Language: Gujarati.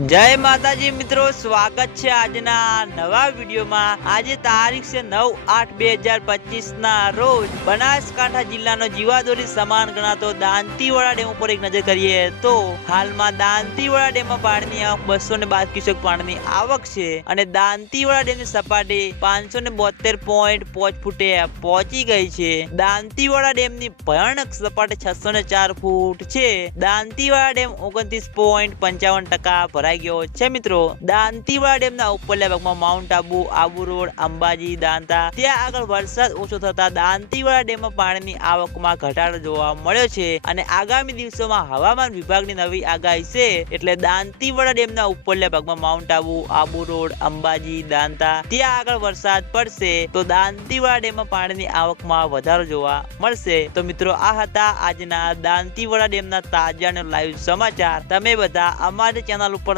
જય માતાજી મિત્રો, સ્વાગત છે આજના નવા વિડીયોમાં. આજે તારીખ છે નવ આઠ બે હજાર પચીસ ના રોજ બનાસકાંઠા જિલ્લાનો જીવાદોરી સમાન ગણાતો દાંતીવાડા ડેમ ઉપર એક નજર કરીએ તો હાલમાં દાંતીવાડા ડેમમાં પાણીની આવક બસો ને બાર ક્યુસેક પાણીની આવક છે અને દાંતીવાડા ડેમની સપાટી પાંચસો ને બોતેર પોઈન્ટ પાંચ ફૂટે પહોંચી ગઈ છે. દાંતીવાડા ડેમની ભયાનક સપાટી છસો ને ચાર ફૂટ છે. દાંતીવાડા ડેમ ઓગણત્રીસ પોઈન્ટ પંચાવન ટકા ભરાઈ ગયો છે મિત્રો. દાંતીવાડા ડેમના ઉપરલા ભાગમાં માઉન્ટ આબુ આબુ રોડ અંબાજી, દાંતા. ત્યાં આગળ વરસાદ ઓછો થતા દાંતીવાડા ડેમમાં પાણીની આવકમાં ઘટાડો જોવા મળ્યો છે અને આગામી દિવસોમાં હવામાન વિભાગની નવી આગાહી છે એટલે દાંતીવાડા ડેમના ઉપરલા ભાગમાં માઉન્ટ આબુ આબુ રોડ અંબાજી, દાંતા. ત્યાં આગળ વરસાદ પડશે તો દાંતીવાડા ડેમમાં પાણીની આવકમાં વધારો જોવા મળશે. તો મિત્રો, આ હતા આજના દાંતીવાડા ડેમના તાજા અને લાઈવ સમાચાર. તમે બધા અમારી ચેનલ ઉપર